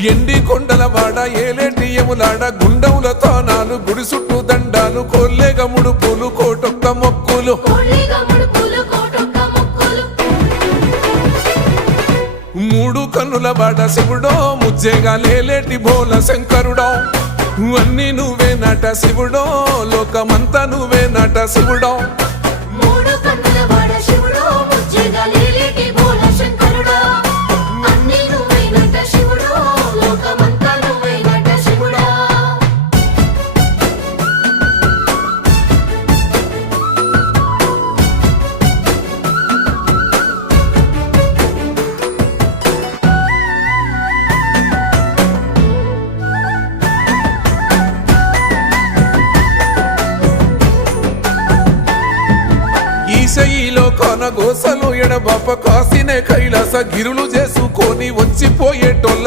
ఎండి కొండల వాడ ఏలేటి యములాడ గుండముల తానాలు గుడి చుట్టూ దండాలు కొల్లేగ ముడుపులు కోటొక్క మొక్కులు మూడు కన్నుల వాడ శివుడో ముజ్జేగా లేలేటి బోల శంకరుడో అన్ని నువ్వే నట శివుడో లోకమంతా నువ్వే నట శివుడో ఈశయిలో కొన గోసలు ఎడబాప కాసినే కైలాస గిరులు చేసుకొని వచ్చిపోయేటోళ్ళ